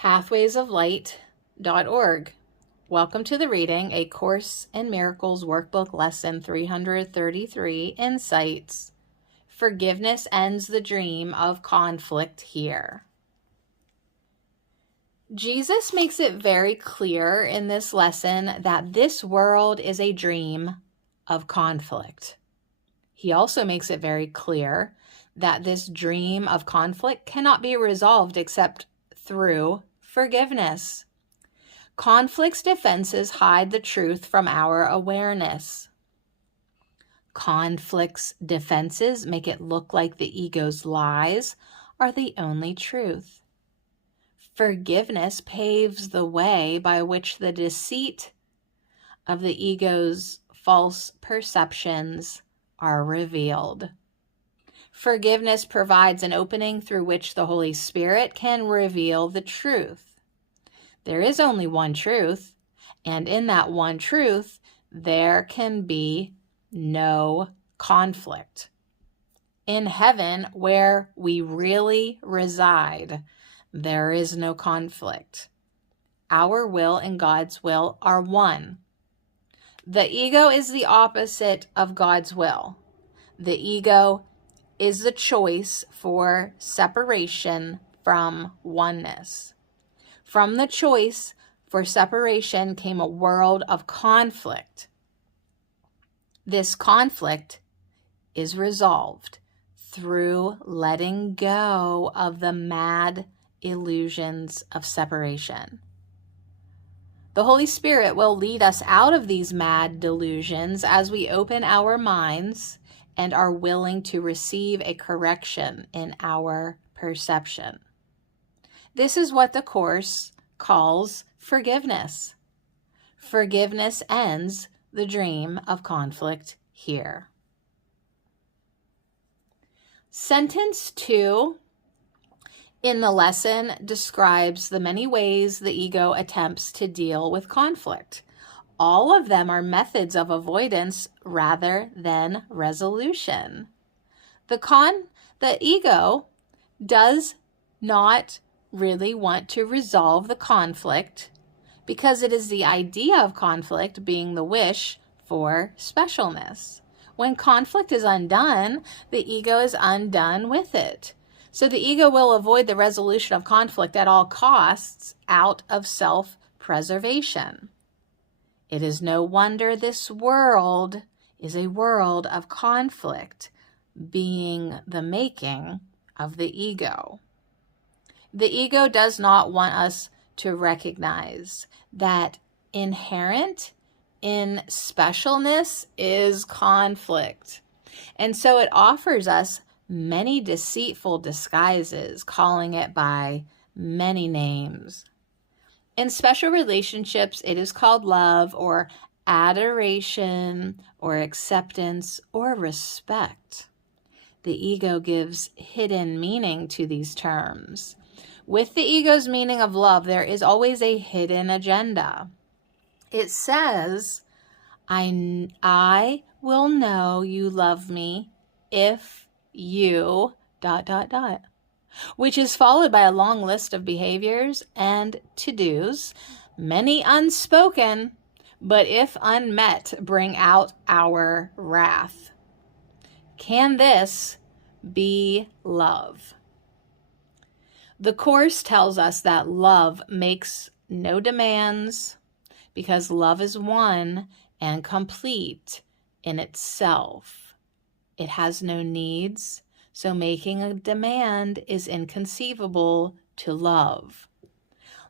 pathwaysoflight.org. Welcome to the reading, A Course in Miracles Workbook Lesson 333, Insights. Forgiveness ends the dream of conflict here. Jesus makes it very clear in this lesson that this world is a dream of conflict. He also makes it very clear that this dream of conflict cannot be resolved except through forgiveness. Conflict's defenses hide the truth from our awareness. Conflict's defenses make it look like the ego's lies are the only truth. Forgiveness paves the way by which the deceit of the ego's false perceptions are revealed. Forgiveness provides an opening through which the Holy Spirit can reveal the truth. There is only one truth, and in that one truth, there can be no conflict. In heaven, where we really reside, there is no conflict. Our will and God's will are one. The ego is the opposite of God's will. The ego is the choice for separation from oneness. From the choice for separation came a world of conflict. This conflict is resolved through letting go of the mad illusions of separation. The Holy Spirit will lead us out of these mad delusions as we open our minds and are willing to receive a correction in our perception. This is what the Course calls forgiveness. Forgiveness ends the dream of conflict here. Sentence 2 in the lesson describes the many ways the ego attempts to deal with conflict. All of them are methods of avoidance rather than resolution. The ego does not really want to resolve the conflict because it is the idea of conflict being the wish for specialness. When conflict is undone, the ego is undone with it. So the ego will avoid the resolution of conflict at all costs out of self-preservation. It is no wonder this world is a world of conflict, being the making of the ego. The ego does not want us to recognize that inherent in specialness is conflict. And so it offers us many deceitful disguises, calling it by many names. In special relationships, it is called love or adoration or acceptance or respect. The ego gives hidden meaning to these terms. With the ego's meaning of love, there is always a hidden agenda. It says, I will know you love me if you ... which is followed by a long list of behaviors and to-dos, many unspoken, but if unmet, bring out our wrath. Can this be love? The Course tells us that love makes no demands because love is one and complete in itself. It has no needs, so making a demand is inconceivable to love.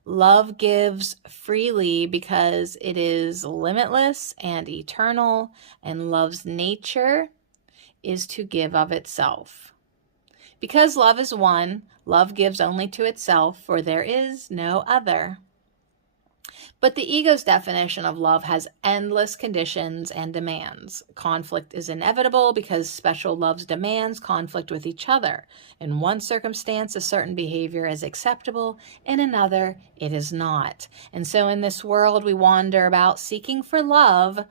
Love gives freely because it is limitless and eternal, and love's nature is to give of itself. Because love is one, love gives only to itself, for there is no other. But the ego's definition of love has endless conditions and demands. Conflict is inevitable because special loves demands conflict with each other. In one circumstance, a certain behavior is acceptable. In another, it is not. And so in this world, we wander about seeking for love,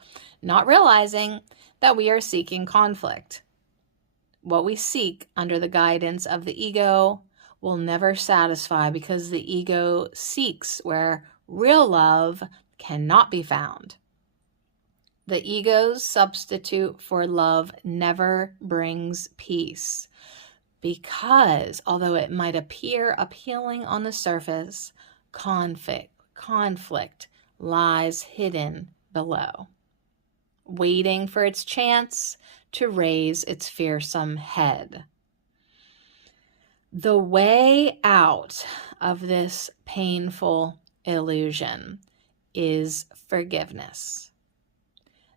not realizing that we are seeking conflict. What we seek under the guidance of the ego will never satisfy because the ego seeks where real love cannot be found. The ego's substitute for love never brings peace because, although it might appear appealing on the surface, conflict lies hidden below, waiting for its chance to raise its fearsome head. The way out of this painful illusion is forgiveness.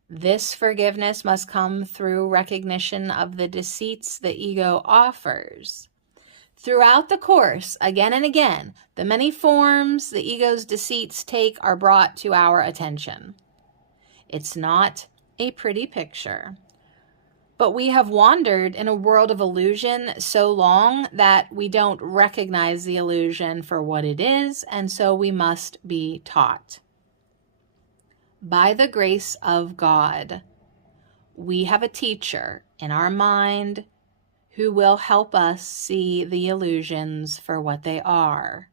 This forgiveness must come through recognition of the deceits the ego offers. Throughout the Course, again and again, the many forms the ego's deceits take are brought to our attention. It's not a pretty picture, but we have wandered in a world of illusion so long that we don't recognize the illusion for what it is, and so we must be taught. By the grace of God, we have a teacher in our mind who will help us see the illusions for what they are.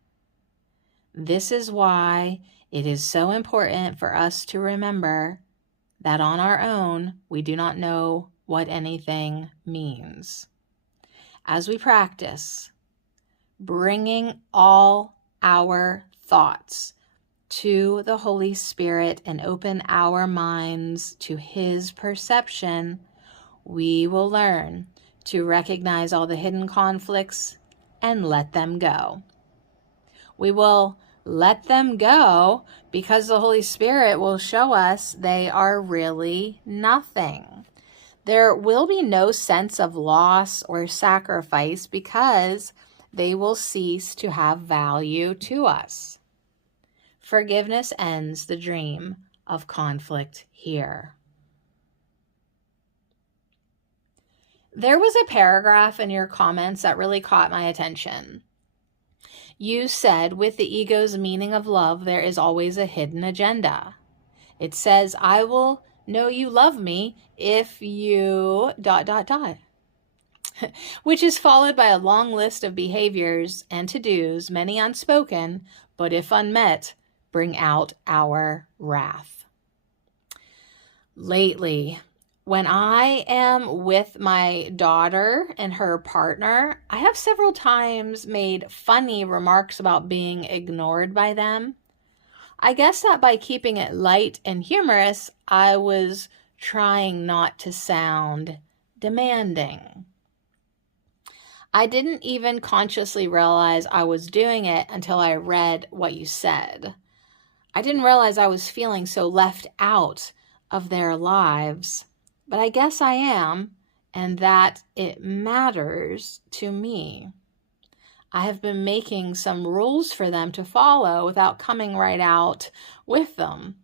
This is why it is so important for us to remember that on our own, we do not know what anything means. As we practice, bringing all our thoughts to the Holy Spirit and open our minds to His perception, we will learn to recognize all the hidden conflicts and let them go. We will let them go because the Holy Spirit will show us they are really nothing. There will be no sense of loss or sacrifice because they will cease to have value to us. Forgiveness ends the dream of conflict here. There was a paragraph in your comments that really caught my attention. You said, with the ego's meaning of love, there is always a hidden agenda. It says, I will know you love me if you ... which is followed by a long list of behaviors and to-dos, many unspoken, but if unmet, bring out our wrath. Lately, when I am with my daughter and her partner, I have several times made funny remarks about being ignored by them. I guess that by keeping it light and humorous, I was trying not to sound demanding. I didn't even consciously realize I was doing it until I read what you said. I didn't realize I was feeling so left out of their lives, but I guess I am, and that it matters to me. I have been making some rules for them to follow without coming right out with them.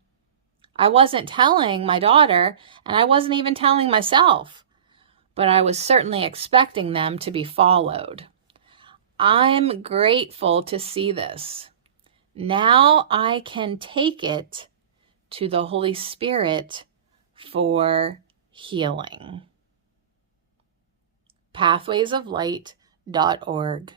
I wasn't telling my daughter, and I wasn't even telling myself, but I was certainly expecting them to be followed. I'm grateful to see this. Now I can take it to the Holy Spirit for healing. pathwaysoflight.org